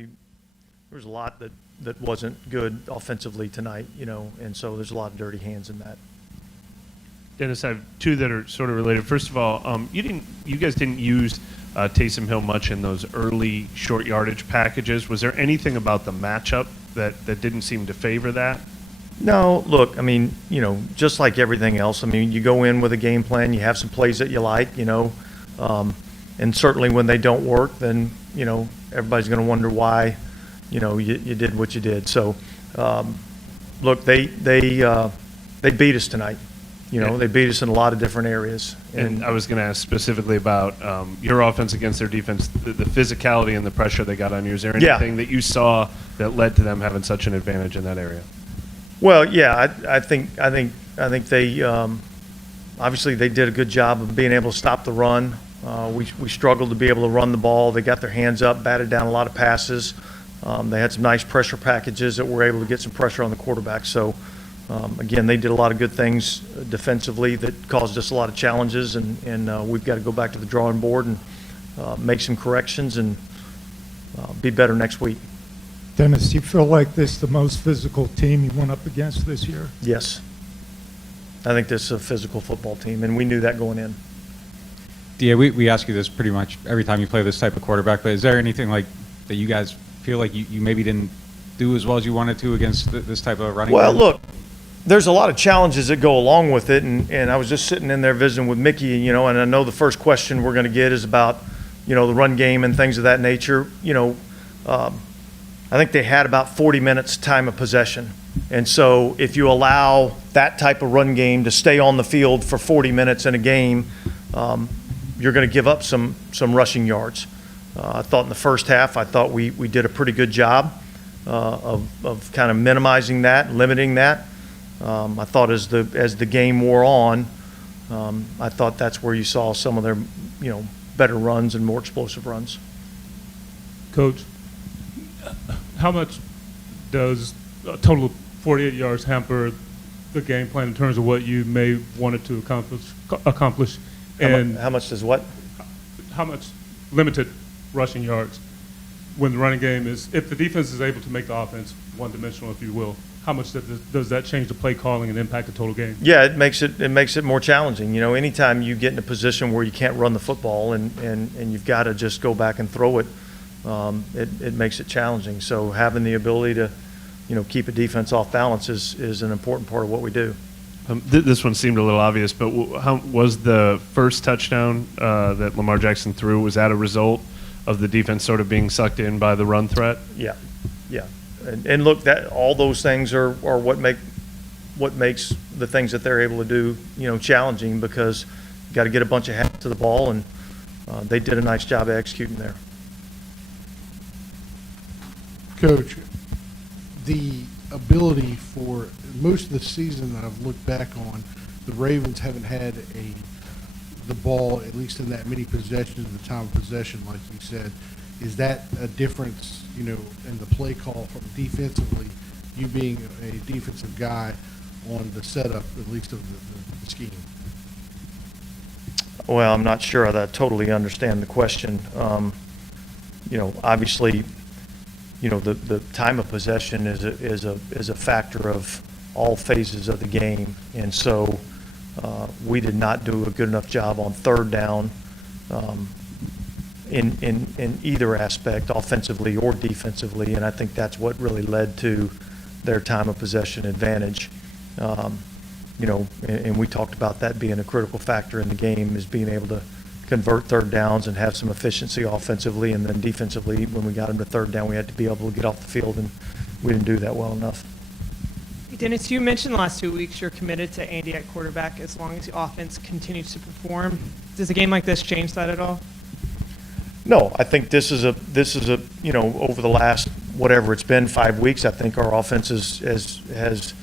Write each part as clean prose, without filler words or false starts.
there was a lot that wasn't good offensively tonight, and so there's a lot of dirty hands in that. Dennis, I have two that are sort of related. First of all, you guys didn't use Taysom Hill much in those early short yardage packages. Was there anything about the matchup that didn't seem to favor that? No, look, I mean, just like everything else, I mean, you go in with a game plan, you have some plays that you like, and certainly when they don't work, then, everybody's going to wonder why, you did what you did. So, look, they beat us tonight. They beat us in a lot of different areas. And I was going to ask specifically about your offense against their defense, the physicality and the pressure they got on you. Is there anything that you saw that led to them having such an advantage in that area? Well, yeah, I think they obviously they did a good job of being able to stop the run. We struggled to be able to run the ball. They got their hands up, batted down a lot of passes. They had some nice pressure packages that were able to get some pressure on the quarterback. So, again, they did a lot of good things defensively that caused us a lot of challenges, and we've got to go back to the drawing board and make some corrections and be better next week. Dennis, do you feel like this is the most physical team you went up against this year? Yes. I think this is a physical football team, and we knew that going in. Yeah, we ask you this pretty much every time you play this type of quarterback, but is there anything like that you guys feel like you maybe didn't do as well as you wanted to against this type of running Well, game? look, there's a lot of challenges that go along with it, and I was just sitting in there visiting with Mickey, and I know the first question we're going to get is about, the run game and things of that nature. I think they had about 40 minutes time of possession. And so if you allow that type of run game to stay on the field for 40 minutes in a game, you're going to give up some rushing yards. I thought in the first half, we did a pretty good job of kind of minimizing that, limiting that. I thought as the game wore on, I thought that's where you saw some of their, better runs and more explosive runs. Coach, how much does a total of 48 yards hamper the game plan in terms of what you may wanted to accomplish? And how much does what? How much limited rushing yards when the running game is, if the defense is able to make the offense one-dimensional, if you will, how much does that change the play calling and impact the total game? Yeah, it makes it more challenging. Anytime you get in a position where you can't run the football and you've got to just go back and throw it, it makes it challenging. So having the ability to, keep a defense off balance is an important part of what we do. This one seemed a little obvious, but how was the first touchdown that Lamar Jackson threw, was that a result of the defense sort of being sucked in by the run threat? Yeah. And look, that all those things are what makes the things that they're able to do, challenging, because you got to get a bunch of hands to the ball, and they did a nice job of executing there. Coach, the ability for most of the season that I've looked back on, the Ravens haven't had the ball, at least in that many possessions, the time of possession, like you said. Is that a difference, in the play call from defensively, you being a defensive guy on the setup, at least of the scheme? Well, I'm not sure that I totally understand the question. Obviously, the time of possession is a factor of all phases of the game, and so we did not do a good enough job on third down in either aspect, offensively or defensively, and I think that's what really led to their time of possession advantage. And we talked about that being a critical factor in the game, is being able to convert third downs and have some efficiency offensively, and then defensively, when we got them to third down, we had to be able to get off the field, and we didn't do that well enough. Dennis, you mentioned the last 2 weeks you're committed to Andy at quarterback as long as the offense continues to perform. Does a game like this change that at all? No, I think this is a over the last, whatever it's been, 5 weeks, I think our offense has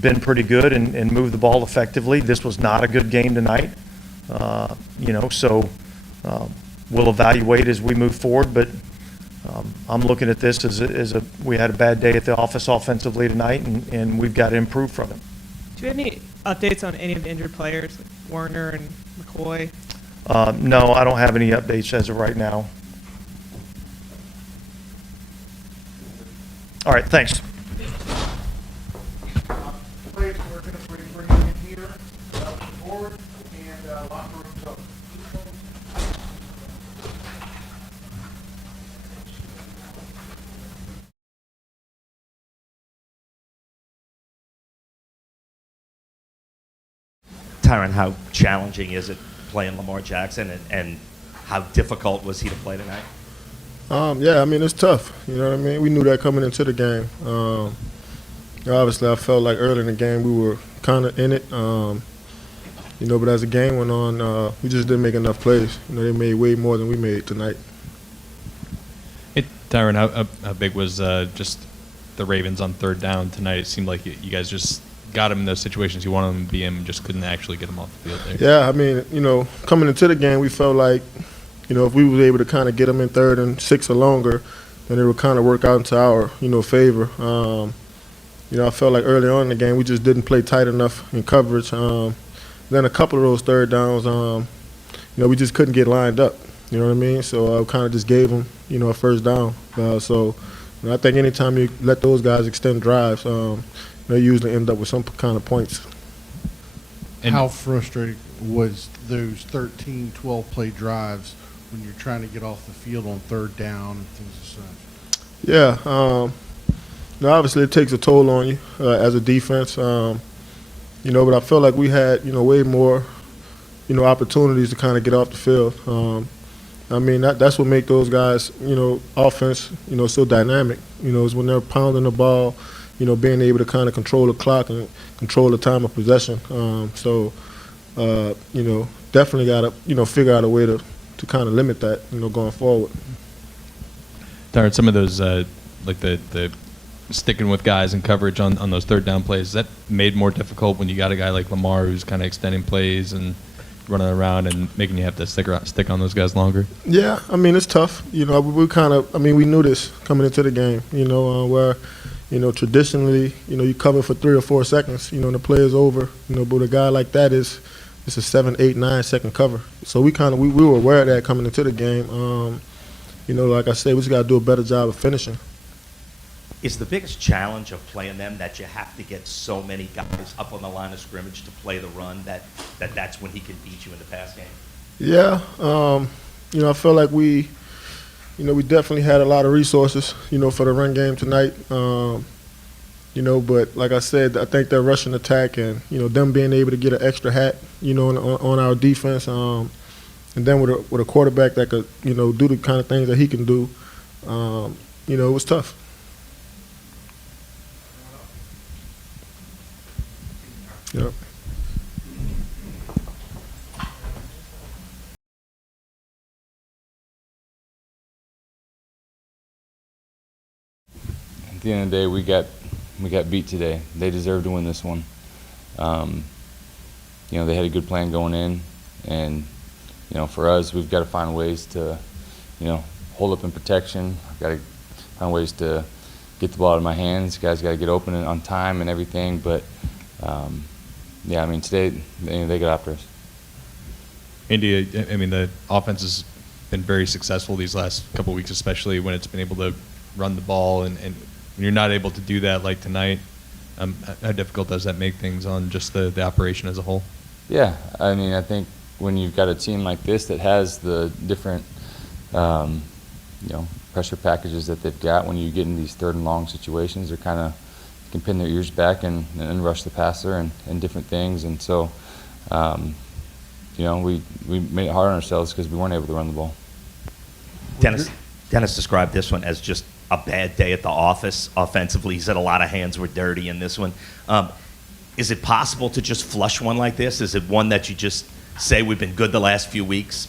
been pretty good and moved the ball effectively. This was not a good game tonight, so we'll evaluate as we move forward, but I'm looking at this as we had a bad day at the office offensively tonight, and we've got to improve from it. Do you have any updates on any of the injured players, like Warner and McCoy? No, I don't have any updates as of right now. All right, thanks. We're going to bring you in here, board, and locker rooms up. Tyron, how challenging is it playing Lamar Jackson, and how difficult was he to play tonight? Yeah, I mean, it's tough. You know what I mean? We knew that coming into the game. Obviously, I felt like early in the game we were kind of in it. But as the game went on, we just didn't make enough plays. They made way more than we made tonight. Tyron, how big was just the Ravens on third down tonight? It seemed like you guys just got them in those situations you wanted them to be in, and just couldn't actually get them off the field there. Yeah, I mean, coming into the game, we felt like, if we were able to kind of get them in 3rd and 6 or longer, then it would kind of work out into our, favor. I felt like early on in the game we just didn't play tight enough in coverage. Then a couple of those third downs, we just couldn't get lined up. You know what I mean? So I kind of just gave them, a first down. I think anytime you let those guys extend drives, they usually end up with some kind of points. And how frustrating was those 13, 12 play drives when you're trying to get off the field on third down and things of such? Yeah. Obviously it takes a toll on you as a defense. But I feel like we had, way more, opportunities to kind of get off the field. That's what make those guys, offense, so dynamic. Is when they're pounding the ball, being able to kind of control the clock and control the time of possession. Definitely got to, figure out a way to kind of limit that, going forward. Tyron, some of those, like the sticking with guys in coverage on those third down plays, is that made more difficult when you got a guy like Lamar who's kind of extending plays and running around and making you have to stick on those guys longer? Yeah, it's tough. We knew this coming into the game, where, traditionally, you cover for 3 or 4 seconds, and the play is over, but a guy like that it's a 7, 8, 9 second cover. So we were aware of that coming into the game. Like I said, we just got to do a better job of finishing. Is the biggest challenge of playing them that you have to get so many guys up on the line of scrimmage to play the run that's when he can beat you in the pass game? Yeah, I feel like we definitely had a lot of resources, for the run game tonight. But like I said, I think their rushing attack and, them being able to get an extra hat, on our defense, and then with a quarterback that could, do the kind of things that he can do, it was tough. Yep. At the end of the day, we got beat today. They deserve to win this one. They had a good plan going in, and for us, we've got to find ways to, hold up in protection. I've got to find ways to get the ball out of my hands. Guys got to get open and on time and everything. But today they got after us. India, the offense has been very successful these last couple of weeks, especially when it's been able to run the ball, and when you're not able to do that like tonight, how difficult does that make things on just the operation as a whole? Yeah, I think when you've got a team like this that has the different, pressure packages that they've got, when you get in these third and long situations, they're kind of can pin their ears back and rush the passer and different things, and so we made it hard on ourselves because we weren't able to run the ball. Dennis described this one as just a bad day at the office offensively. He said a lot of hands were dirty in this one. Is it possible to just flush one like this? Is it one that you just say we've been good the last few weeks,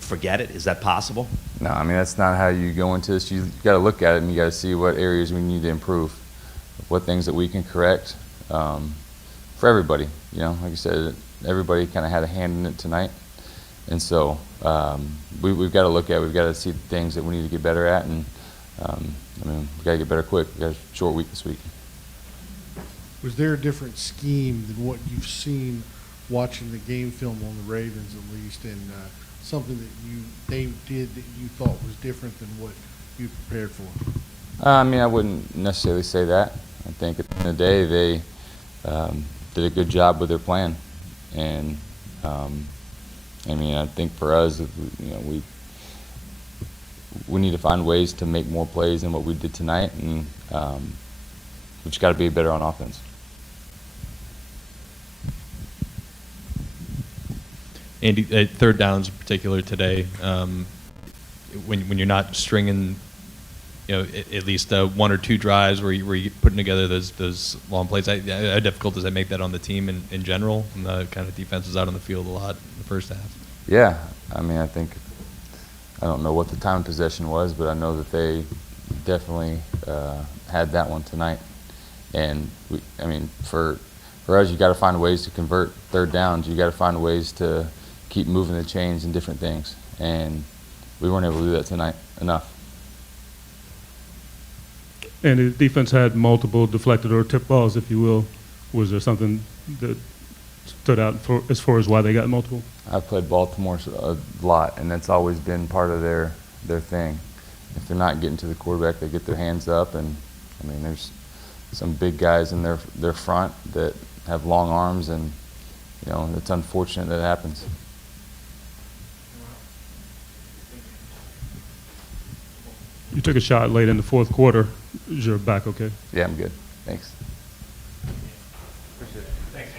forget it? Is that possible? No, that's not how you go into this. You got to look at it and you got to see what areas we need to improve, what things that we can correct for everybody. Like I said, everybody kind of had a hand in it tonight, and so we've got to look at it. We've got to see the things that we need to get better at, and we got to get better quick. We got a short week this week. Was there a different scheme than what you've seen watching the game film on the Ravens, at least, and something that they did that you thought was different than what you prepared for? I mean, I wouldn't necessarily say that. I think at the end of the day, they did a good job with their plan, and I mean, I think for us, we need to find ways to make more plays than what we did tonight, and we just got to be better on offense. Andy, third downs in particular today, when you're not stringing, at least one or two drives where you're putting together those long plays, how difficult does that make that on the team in general? And the kind of defense was out on the field a lot in the first half. Yeah, I mean, I don't know what the time of possession was, but I know that they definitely had that one tonight. And I mean, for us, you got to find ways to convert third downs. You got to find ways to keep moving the chains and different things. And we weren't able to do that tonight enough. And the defense had multiple deflected or tip balls, if you will. Was there something that stood out as far as why they got multiple? I've played Baltimore a lot, and that's always been part of their thing. If they're not getting to the quarterback, they get their hands up, and I mean, there's some big guys in their front that have long arms, and it's unfortunate that it happens. You took a shot late in the fourth quarter. Is your back okay? Yeah, I'm good. Thanks. Appreciate it. Thanks,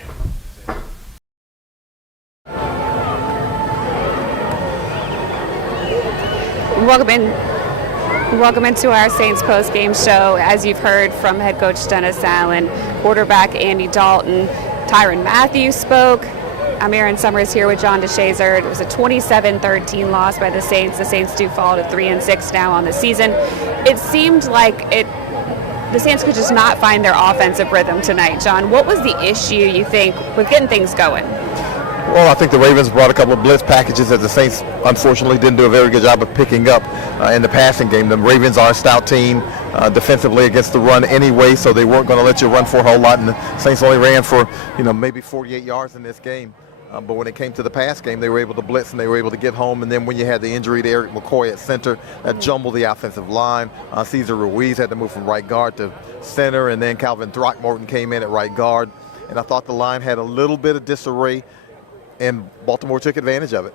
Welcome into our Saints postgame show. As you've heard from head coach Dennis Allen, quarterback Andy Dalton, Tyrann Mathieu spoke. I'm Aaron Summers here with John DeShazer. It was a 27-13 loss by the Saints. The Saints do fall to 3-6 now on the season. It seemed like the Saints could just not find their offensive rhythm tonight. John, what was the issue, you think, with getting things going? Well, I think the Ravens brought a couple of blitz packages that the Saints, unfortunately, didn't do a very good job of picking up in the passing game. The Ravens are a stout team defensively against the run anyway, so they weren't going to let you run for a whole lot, and the Saints only ran for, maybe 48 yards in this game. But when it came to the pass game, they were able to blitz and they were able to get home. And then when you had the injury to Eric McCoy at center, that jumbled the offensive line. Cesar Ruiz had to move from right guard to center, and then Calvin Throckmorton came in at right guard. And I thought the line had a little bit of disarray, and Baltimore took advantage of it.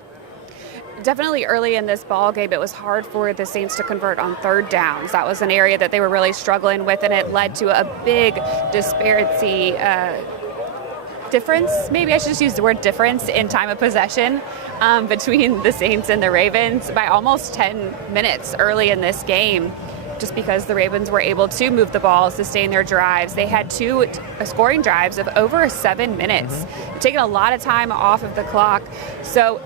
Definitely early in this ball game, it was hard for the Saints to convert on third downs. That was an area that they were really struggling with, and it led to a big disparity difference, maybe I should just use the word difference, in time of possession between the Saints and the Ravens by almost 10 minutes early in this game, just because the Ravens were able to move the ball, sustain their drives. They had two scoring drives of over 7 minutes, taking a lot of time off of the clock. So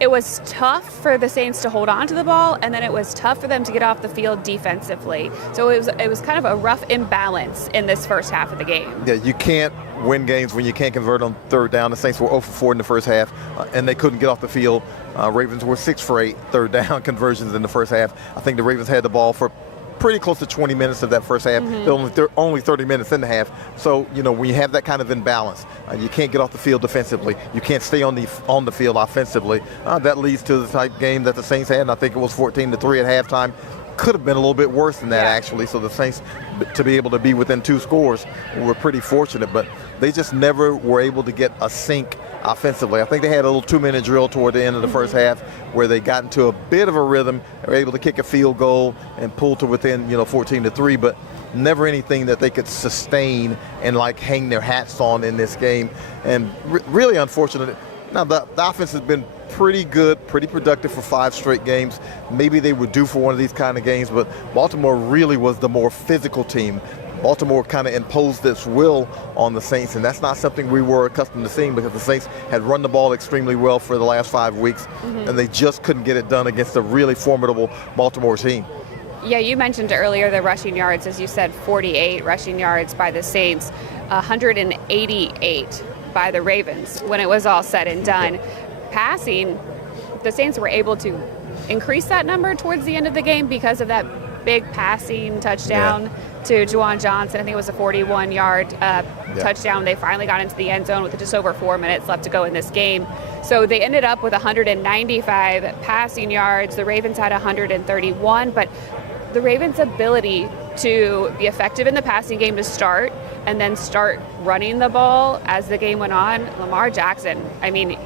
it was tough for the Saints to hold on to the ball, and then it was tough for them to get off the field defensively. So it was kind of a rough imbalance in this first half of the game. Yeah, you can't win games when you can't convert on third down. The Saints were 0 for 4 in the first half, and they couldn't get off the field. Ravens were 6 for 8 third down conversions in the first half. I think the Ravens had the ball for pretty close to 20 minutes of that first half. They're only 30 minutes in the half. So, when you have that kind of imbalance, you can't get off the field defensively. You can't stay on the field offensively. That leads to the type game that the Saints had, and I think it was 14-3 at halftime. Could have been a little bit worse than that, actually. So the Saints, to be able to be within 2 scores, were pretty fortunate, but they just never were able to get a sync offensively. I think they had a little 2-minute drill toward the end of the first half where they got into a bit of a rhythm, were able to kick a field goal and pull to within 14-3, but never anything that they could sustain and hang their hats on in this game. And really unfortunate. Now the offense has been pretty good, pretty productive for 5 straight games. Maybe they were due for one of these kind of games, but Baltimore really was the more physical team. Baltimore kind of imposed its will on the Saints, and that's not something we were accustomed to seeing, because the Saints had run the ball extremely well for the last 5 weeks, and they just couldn't get it done against a really formidable Baltimore team. Yeah, you mentioned earlier the rushing yards, as you said, 48 rushing yards by the Saints, 188 by the Ravens when it was all said and done. Passing, the Saints were able to increase that number towards the end of the game because of that big passing touchdown to Juwan Johnson. I think it was a 41-yard touchdown. They finally got into the end zone with just over 4 minutes left to go in this game. So they ended up with 195 passing yards. The Ravens had 131, but the Ravens' ability to be effective in the passing game to start and then start running the ball as the game went on, Lamar Jackson, I mean,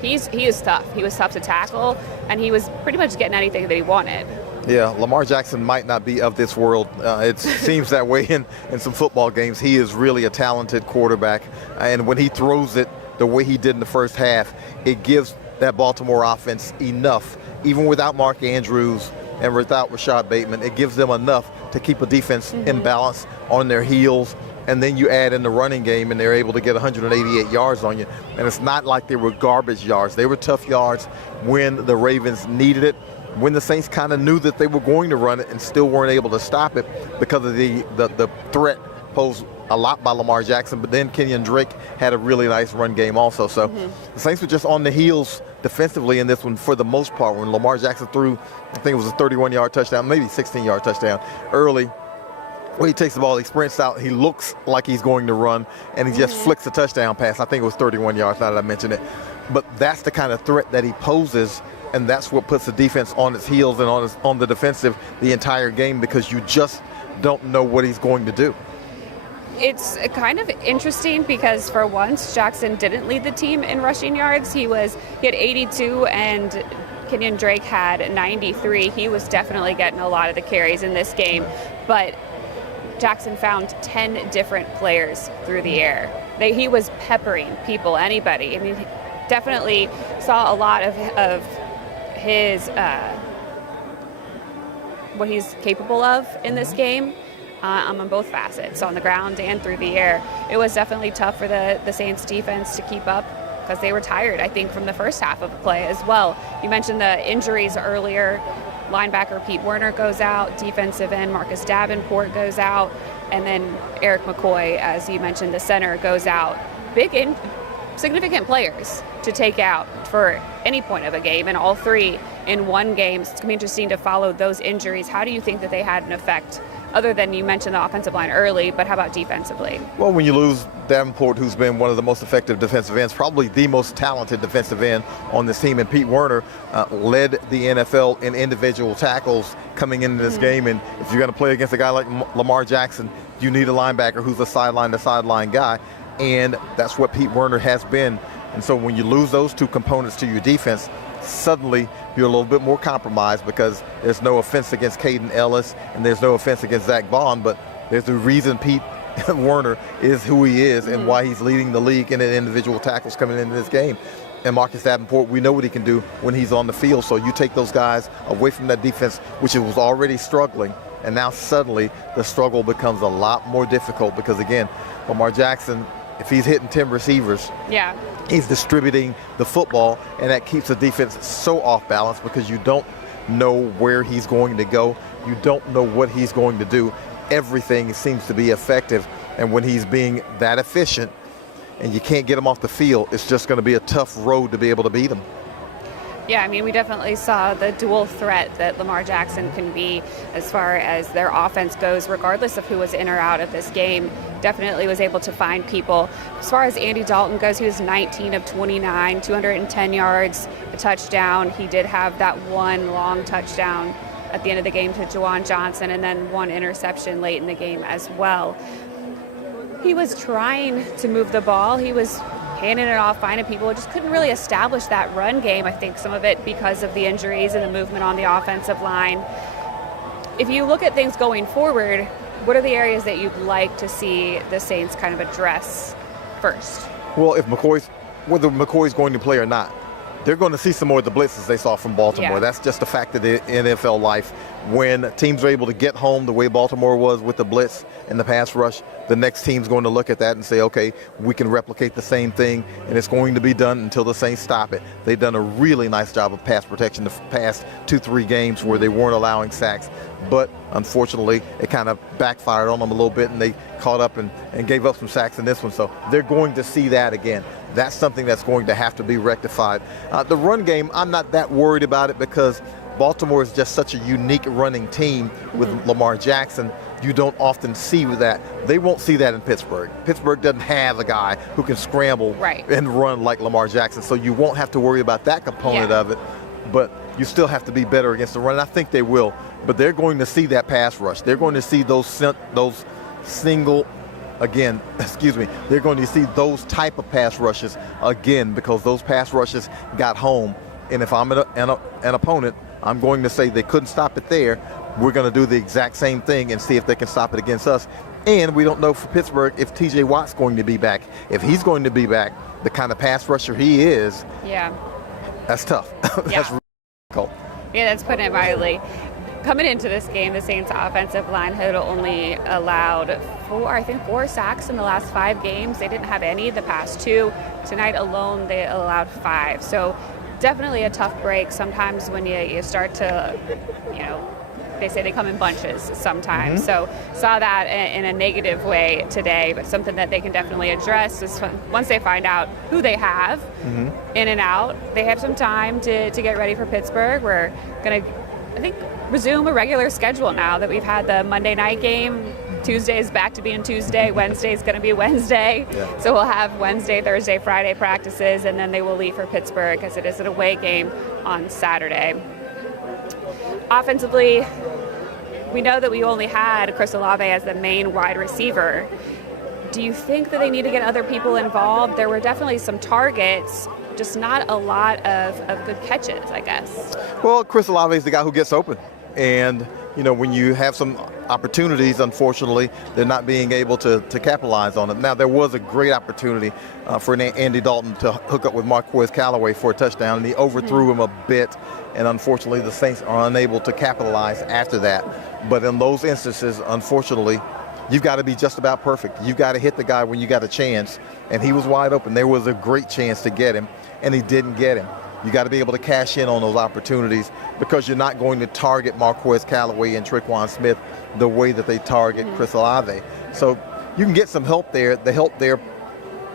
he is tough. He was tough to tackle, and he was pretty much getting anything that he wanted. Yeah, Lamar Jackson might not be of this world. It seems that way in some football games. He is really a talented quarterback, and when he throws it the way he did in the first half, it gives that Baltimore offense enough, even without Mark Andrews and without Rashad Bateman, it gives them enough to keep a defense in balance on their heels. And then you add in the running game, and they're able to get 188 yards on you. And it's not like they were garbage yards. They were tough yards when the Ravens needed it, when the Saints kind of knew that they were going to run it and still weren't able to stop it because of the threat posed a lot by Lamar Jackson. But then Kenyon Drake had a really nice run game also. So the Saints were just on the heels defensively in this one for the most part. When Lamar Jackson threw, I think it was a 31-yard touchdown, maybe 16-yard touchdown early. When he takes the ball, he sprints out, he looks like he's going to run, and he just flicks a touchdown pass. I think it was 31 yards, now that I mentioned it. But that's the kind of threat that he poses, and that's what puts the defense on its heels and on the defensive the entire game, because you just don't know what he's going to do. It's kind of interesting because for once, Jackson didn't lead the team in rushing yards. He had 82 and Kenyon Drake had 93. He was definitely getting a lot of the carries in this game, but Jackson found 10 different players through the air. He was peppering people, anybody. I mean, definitely saw a lot of his what he's capable of in this game on both facets, on the ground and through the air. It was definitely tough for the Saints defense to keep up because they were tired, I think, from the first half of play as well. You mentioned the injuries earlier. Linebacker Pete Werner goes out, defensive end Marcus Davenport goes out, and then Eric McCoy, as you mentioned, the center, goes out. Significant players to take out for any point of a game, and all three in one game. It's going to be interesting to follow those injuries. How do you think that they had an effect, other than you mentioned the offensive line early, but how about defensively? Well, when you lose Davenport, who's been one of the most effective defensive ends, probably the most talented defensive end on this team, and Pete Werner led the NFL in individual tackles coming into this game. And if you're going to play against a guy like Lamar Jackson, you need a linebacker who's a sideline-to-sideline guy, and that's what Pete Werner has been. And so when you lose those two components to your defense, suddenly you're a little bit more compromised, because there's no offense against Caden Ellis and there's no offense against Zach Bond, but there's a reason Pete Werner is who he is and why he's leading the league in individual tackles coming into this game. And Marcus Davenport, we know what he can do when he's on the field. So you take those guys away from that defense, which it was already struggling, and now suddenly the struggle becomes a lot more difficult, because again, Lamar Jackson, if he's hitting 10 receivers, he's distributing the football, and that keeps the defense so off balance because you don't know where he's going to go. You don't know what he's going to do. Everything seems to be effective, and when he's being that efficient and you can't get him off the field, it's just going to be a tough road to be able to beat him. Yeah, I mean, we definitely saw the dual threat that Lamar Jackson can be as far as their offense goes, regardless of who was in or out of this game. Definitely was able to find people. As far as Andy Dalton goes, he was 19 of 29, 210 yards, a touchdown. He did have that one long touchdown at the end of the game to Juwan Johnson, and then one interception late in the game as well. He was trying to move the ball. He was handing it off, finding people. Just couldn't really establish that run game. I think some of it because of the injuries and the movement on the offensive line. If you look at things going forward, what are the areas that you'd like to see the Saints kind of address first? Well, whether McCoy's going to play or not, they're going to see some more of the blitzes they saw from Baltimore. Yeah. That's just a fact of the NFL life. When teams are able to get home the way Baltimore was with the blitz and the pass rush, the next team's going to look at that and say, okay, we can replicate the same thing, and it's going to be done until the Saints stop it. They've done a really nice job of pass protection the past 2-3 games where they weren't allowing sacks, but unfortunately it kind of backfired on them a little bit, and they caught up and gave up some sacks in this one. So they're going to see that again. That's something that's going to have to be rectified. The run game, I'm not that worried about it, because Baltimore is just such a unique running team with Lamar Jackson. You don't often see that. They won't see that in Pittsburgh. Pittsburgh doesn't have a guy who can scramble and run like Lamar Jackson, so you won't have to worry about that component of it. But you still have to be better against the run, and I think they will. but they're going to see that pass rush. They're going to see those single, again, excuse me, they're going to see those type of pass rushes again because those pass rushes got home. And if I'm an opponent, I'm going to say they couldn't stop it there. We're going to do the exact same thing and see if they can stop it against us. And we don't know for Pittsburgh if T.J. Watt's going to be back. If he's going to be back, the kind of pass rusher he is, that's tough. That's really difficult. Yeah, that's putting it mildly. Coming into this game, the Saints offensive line had only allowed four sacks in the last 5 games. They didn't have any the past 2. Tonight alone, they allowed 5. So definitely a tough break. Sometimes when you start to, they say they come in bunches sometimes. So saw that in a negative way today, but something that they can definitely address is once they find out who they have in and out, they have some time to get ready for Pittsburgh. We're going to, I think, resume a regular schedule now that we've had the Monday night game. Tuesday's back to being Tuesday. Wednesday's going to be Wednesday. So we'll have Wednesday, Thursday, Friday practices, and then they will leave for Pittsburgh as it is an away game on Saturday. Offensively, we know that we only had Chris Olave as the main wide receiver. Do you think that they need to get other people involved? There were definitely some targets, just not a lot of good catches, I guess. Well, Chris Olave is the guy who gets open. And, when you have some opportunities, unfortunately, they're not being able to capitalize on it. Now, there was a great opportunity for Andy Dalton to hook up with Marquez Callaway for a touchdown, and he overthrew him a bit. And unfortunately, the Saints are unable to capitalize after that. But in those instances, unfortunately, you've got to be just about perfect. You've got to hit the guy when you got a chance. And he was wide open. There was a great chance to get him, and he didn't get him. You got to be able to cash in on those opportunities because you're not going to target Marquez Callaway and Tre'Quan Smith the way that they target Chris Olave. So you can get some help there. The help there,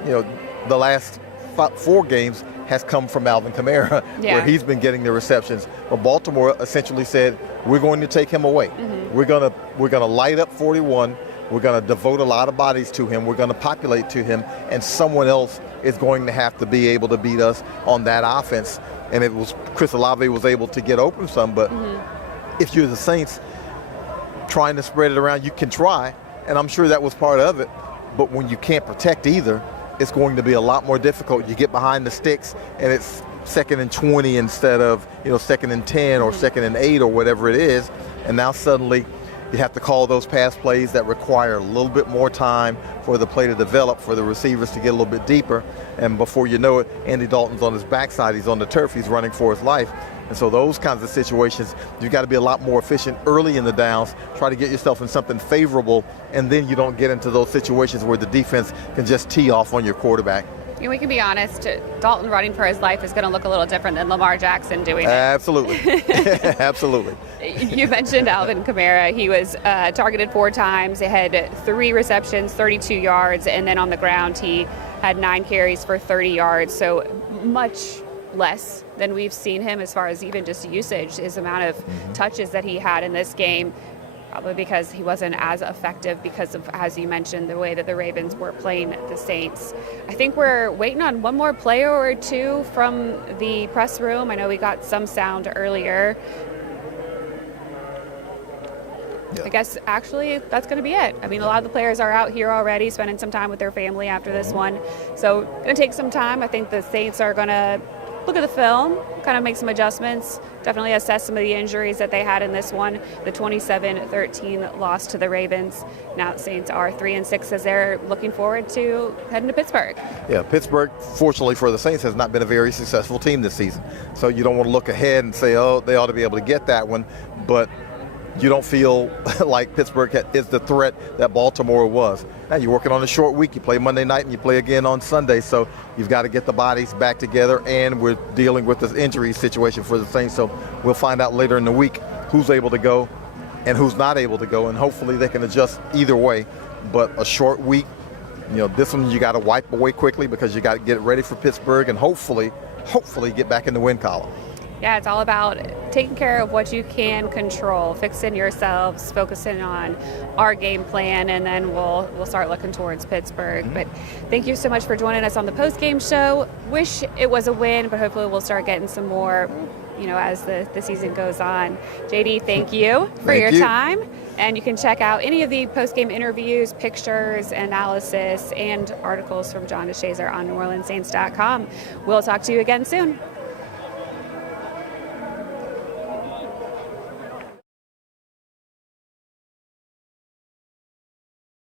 the last 4 games has come from Alvin Kamara, where he's been getting the receptions. But Baltimore essentially said, we're going to take him away. We're gonna light up 41. We're going to devote a lot of bodies to him. We're going to populate to him, and someone else is going to have to be able to beat us on that offense. And it was Chris Olave was able to get open some, but if you're the Saints trying to spread it around, you can try, and I'm sure that was part of it. But when you can't protect either, it's going to be a lot more difficult. You get behind the sticks, and it's 2nd and 20 instead of 2nd and 10 or 2nd and 8 or whatever it is, and now suddenly you have to call those pass plays that require a little bit more time for the play to develop, for the receivers to get a little bit deeper. And before you know it, Andy Dalton's on his backside. He's on the turf. He's running for his life. And so those kinds of situations, you've got to be a lot more efficient early in the downs, try to get yourself in something favorable, and then you don't get into those situations where the defense can just tee off on your quarterback. We can be honest, Dalton running for his life is going to look a little different than Lamar Jackson doing it. Absolutely. Absolutely. You mentioned Alvin Kamara. He was targeted 4 times. He had 3 receptions, 32 yards, and then on the ground he had 9 carries for 30 yards. So much less than we've seen him as far as even just usage, his amount of touches that he had in this game. Probably because he wasn't as effective because of, as you mentioned, the way that the Ravens were playing the Saints. I think we're waiting on one more player or two from the press room. I know we got some sound earlier. I guess actually that's going to be it. I mean, a lot of the players are out here already spending some time with their family after this one. So going to take some time. I think the Saints are going to look at the film, kind of make some adjustments, definitely assess some of the injuries that they had in this one, the 27-13 loss to the Ravens. Now the Saints are 3-6 as they're looking forward to heading to Pittsburgh. Yeah, Pittsburgh, fortunately for the Saints, has not been a very successful team this season. So you don't want to look ahead and say, oh, they ought to be able to get that one. But you don't feel like Pittsburgh is the threat that Baltimore was. Now you're working on a short week. You play Monday night and you play again on Sunday. So you've got to get the bodies back together, and we're dealing with this injury situation for the Saints. So we'll find out later in the week who's able to go and who's not able to go, and hopefully they can adjust either way. But a short week, this one you got to wipe away quickly because you got to get ready for Pittsburgh and hopefully get back in the win column. Yeah, it's all about taking care of what you can control, fixing yourselves, focusing on our game plan, and then we'll start looking towards Pittsburgh. But thank you so much for joining us on the post-game show. Wish it was a win, but hopefully we'll start getting some more, as the season goes on. JD, thank you for your time. And you can check out any of the post-game interviews, pictures, analysis, and articles from John DeShazer on NewOrleansSaints.com. We'll talk to you again soon.